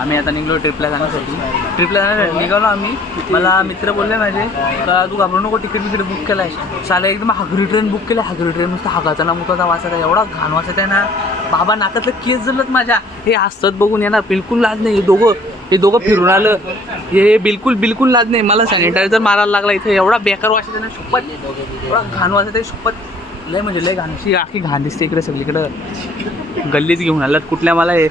आम्ही आता निघलो ट्रिपला जाण्यासाठी निघालो आम्ही. मला मित्र बोलले माझे का तू घाबरू नको, तिकीट बुक केलं आहे. साला एकदम हागरी ट्रेन बुक केलं. हागरी ट्रेन नुसतं हागाचा ना मुताचा वाचत आहे, एवढा घाण वाचत आहे ना. बाबा नाकातलं केस जळत माझ्या. हे हसत बघून येणार बिलकुल लाज नाही. हे दोघं फिरून आलं. हे बिलकुल लाज नाही. मला सॅनिटायझर मारायला लागला इथे. एवढा बेकार वाचत आहे ना शपथ, एवढा घाण वाचत आहे शपथ. लय म्हणजे लय घाणशी आखी घाण दिसते इकडे सगळीकडं. गल्लीत घेऊन आलात कुठल्या मला हे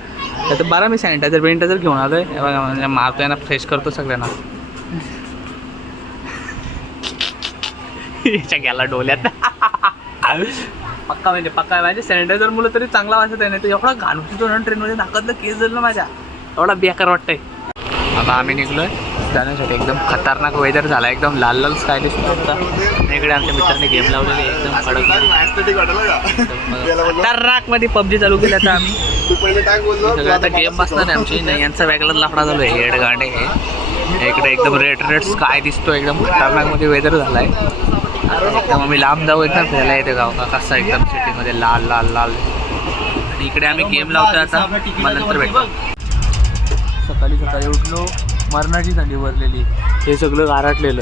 तर बरं मी सॅनिटायझर घेऊन आलोय. बघा म्हणजे मारतोय ना, फ्रेश करतो सगळ्यांना. याच्या गेला डोल्यात. पक्का म्हणजे सॅनिटायझर मुलं तरी चांगला वाटत आहे. नाही तर एवढा घाण होतो ना ट्रेनमध्ये, नाकातलं केस झालं माझ्या, एवढा बेकार वाटतंय. आता आम्ही निघलोय जाण्यासाठी. एकदम खतरनाक वेदर झाला, एकदम लाल स्काय दिसतो. इकडे आमच्या मित्रांनी गेम लावलेली एकदम खतरनाक मध्ये पबजी चालू केली. आता आम्ही सगळं आता गेम बसणार आहे आमची. नाही यांचा वेगळाच लाकडा चालू आहे. हेडगांडे हे इकडे एकदम रेड स्काय दिसतो. एकदम खतरनाक मध्ये वेदर झालाय. एकदम आम्ही लांब जाऊ एकदम फिरायला येते गाव का कसा एकदम सिटीमध्ये लाल. आणि इकडे आम्ही गेम लावतो. आता मला नंतर भेटतो. सकाळी उठलो, मरणाची थंडी भरलेली. हे सगळं गारटलेलं.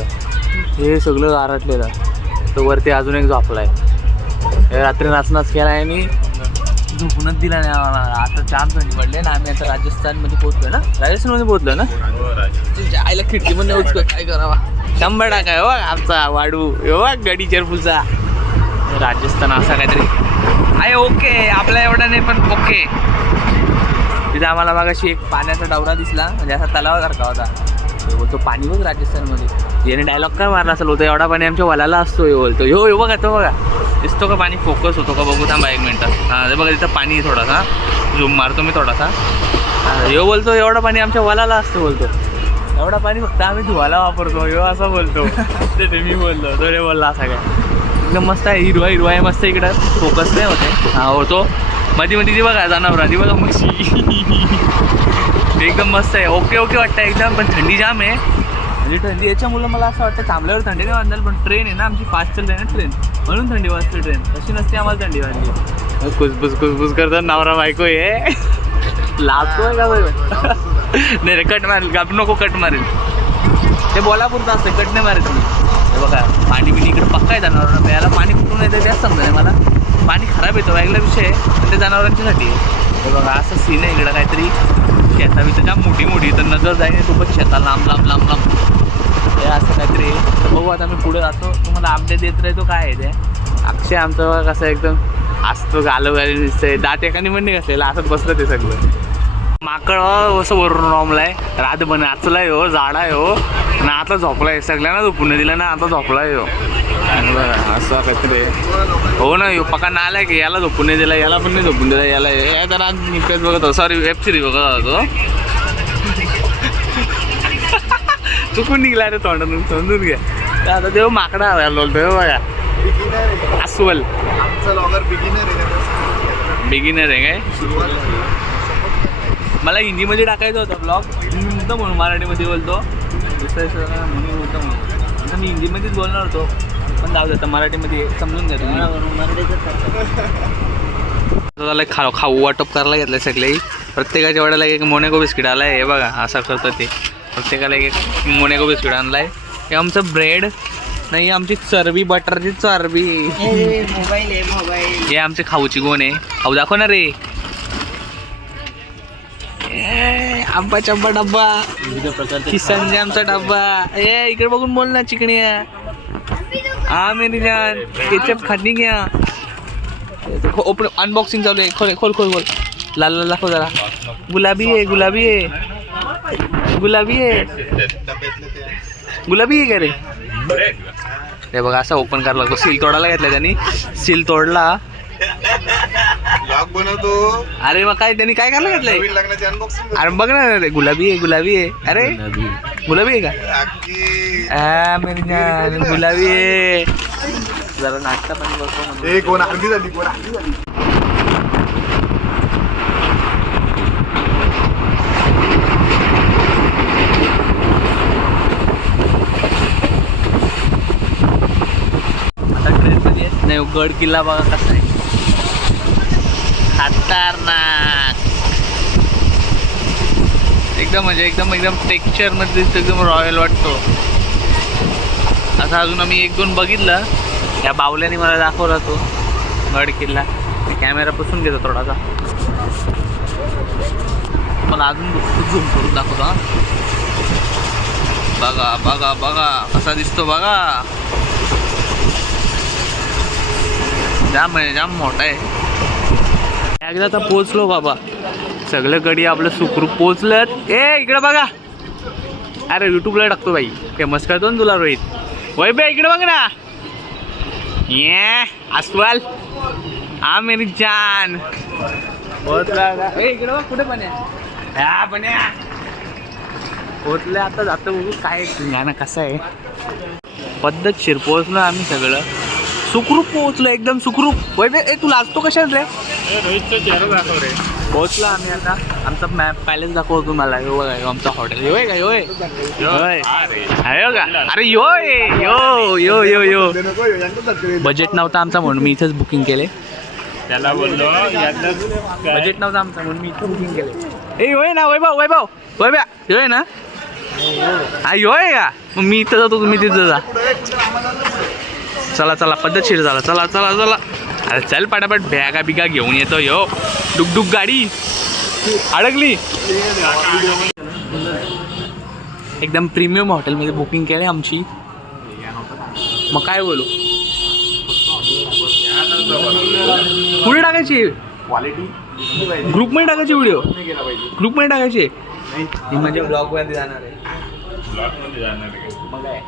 तो वरती अजून एक झोपलाय. रात्री नाच केला आहे आणि झोपूनच दिला नाही आम्हाला. आता जाम थंडी पडली ना. आम्ही आता राजस्थानमध्ये पोहोचलोय ना. आईला खिडकीमध्ये उचलो, काय करावा. 100 टाका हो आमचा वाडू गडी चेरफुलचा. राजस्थान असा काहीतरी आहे. ओके आपल्या एवढा नाही पण ओके. तिथे आम्हाला मागाशी एक पाण्याचा डवरा दिसला, म्हणजे असा तलावासारखा होता. बोलतो पाणी बघ राजस्थानमध्ये. याने डायलॉग काय मारला असेल, होतं एवढा पाणी आमच्या वलाला असतो. हे बोलतो हो बघा दिसतो का पाणी, फोकस होतो का बघू थांबा 1 मिनटं. हां बघा तिथं पाणी आहे थोडासा, झूम मारतो मी थोडासा. यो बोलतो एवढा पाणी आमच्या वलाला असतो. बोलतो एवढा पाणी फक्त आम्ही धुवायला वापरतो. यो असं बोलतो. ते मी बोललो तो रे बोलला असा काय. एकदम मस्त आहे, हिरवा आहे मस्त. इकडं फोकस नाही होते. हा होतो मध्ये ती बघा जनावरां ती बघा मच्छी. एकदम मस्त आहे. ओके वाटतं एकदम. पण थंडी जाम आहे. म्हणजे थंडी याच्यामुळं मला असं वाटतं थांबल्यावर थंडी नाही वाजणार. पण ट्रेन आहे ना आमची, फास्ट चालते ना ट्रेन, म्हणून थंडी वाजते. ट्रेन तशी नसते आम्हाला थंडी वाजली. कुसबुस करतात नवरा बायको. हे लागतोय का नाही रे, कट मारेल का नको, कट मारेल ते बोलापुरतं असतं, कट नाही मारेल तुम्ही. हे बघा पाणी बिणी इकडे पक्का आहे जनावरांना प्यायला. पाणी कुठून येतं त्याच समजा नाही मला. पाणी खराब येतं वेगळा विषय, पण ते जनावरांच्यासाठी. हे बघा असं सीन आहे इकडं काहीतरी. शेता बितं जाम मोठी तर नजर जाईन सोबत शेता लांब. हे असं काहीतरी. बघू आता मी पुढे जातो, तुम्हाला अपडेट देत राहतो काय आहे ते. अक्षय आमचं बघा कसं एकदम असतो, गालो दिसतंय. दात एकाने पण नाही घातलेला, असंच बसलं ते सगळं. माकड असं वरून रॉमलाय. रात बन नाचलाय हो, झाडाय हो ना. आता झोपलाय, सगळ्यांना झोपून दिलं ना, आता झोपलाय हो. असं काहीतरी हो ना. यो पक्का नालाय की याला झोपून नाही दिला, याला पण नाही झोपून दिला. याला जरा निकच बघत होतो, सॉरी वेब सिरीज बघत होतो. चुकून निघला रे तोंडातून, समजून घ्या. आता तेव्हा माकडा बोलतोय बघा. अस्वल बिगिनर आहे काय. मला हिंदीमध्ये टाकायचं होतं ब्लॉग, मी मुद्दा म्हणून मराठीमध्ये बोलतो. दुसऱ्या म्हणून होतं म्हणून आता मी हिंदीमध्येच बोलणार होतो, पण जाऊ देतं मराठीमध्ये समजून घ्या तुम्ही. त्याला खाऊ वाटप करायला घेतलं सगळे. प्रत्येकाच्या वेळेला एक मोनेको बिस्किट आला आहे. हे बघा असं करतं ते. प्रत्येकाला एक मोनेको बिस्किट आणला आहे. हे आमचं ब्रेड नाही, आमची चरबी, बटरची चरबी. हे आमचे खाऊची गोण आहे. खाऊ दाखव ना रे. आंबाचा डब्बा, किसन आमचा डब्बा. ए इकडे बघून बोल ना चिकण्या. हा मेरी जान केचप खानी घ्या. ओपन अनबॉक्सिंग चालू आहे. खोल लाल दाखव जरा. गुलाबी आहे का रे. हे बघा असं ओपन करायला लागतो. सील तोडायला घेतला त्यांनी, सील तोडला. अरे मग काय त्यांनी काय करायला घेतलंय. अरे बघ ना रे, गुलाबी आहे. अरे गुलाबी आहे का. मेरी जान गुलाबी आहे. जरा नाश्ता पाणी बसतो. नाही गड किल्ला बघा कसा आहे, खतरनाक एकदम म्हणजे एकदम एकदम टेक्स्चरमध्ये दिसतो, एकदम रॉयल वाटतो. असं अजून आम्ही 1-2 बघितलं. त्या बावल्याने मला दाखवला तो गड किल्ला. कॅमेरा पुसून घेतो थोडासा. मला अजून झूम करून दाखवतो. हा बघा बघा बघा कसा दिसतो बघा. जाम आहे, जाम मोठा आहे. एकदा तर पोचलो बाबा. सगळं गडी आपलं सुखरूप पोचलं. इकडे बघा. अरे यूट्यूबला टाकतो बाई, फेमस करतो ना तुला रोहित. वय बे इकडे बघ ना. ये अस्वल हा मेरी जान. पोचला इकडे बघ. कुठे पण पोचले. आता जातो बघू काय गाणं कसं आहे. पद्धतशीर पोहोचलो आम्ही सगळं. सुखरूप पोहोचलो, एकदम सुखरूप. वय बे तू लाजतो कशाला रे. रोहितचा चेहरा दाखव रे. पोहोचलो आम्ही. आता आमचा मॅप पॅलेस दाखवतो तुम्हाला. यो बघा, यो आमचा हॉटेल. योय का योय योय अरे का. अरे योय यो यो यो यो. बजेट नव्हता आमचा म्हणून मी इथेच बुकिंग केले. त्याला बोललो बजेट नव्हता आमचा म्हणून मी इथं बुकिंग केले. योय ना वैभव वैभव वैभ्या योय ना. हा योय का. मग मी इथं जातो, तुम्ही तिथं जा. चला चला पद्धतशीर झाला. चला चला चला. अरे चल पटापट. बॅगा बिगा घेऊन येतो. यो डुकडुक गाडी अडकली. एकदम प्रीमियम हॉटेलमध्ये बुकिंग केली आमची. मग काय बोलू. पुढे टाकायची क्वालिटी ग्रुपमध्ये टाकायची व्हिडिओ. ग्रुपमध्ये टाकायची. म्हणजे ब्लॉगमध्ये जाणार आहे. ब्लॉकमध्ये जाणार आहे. मग काय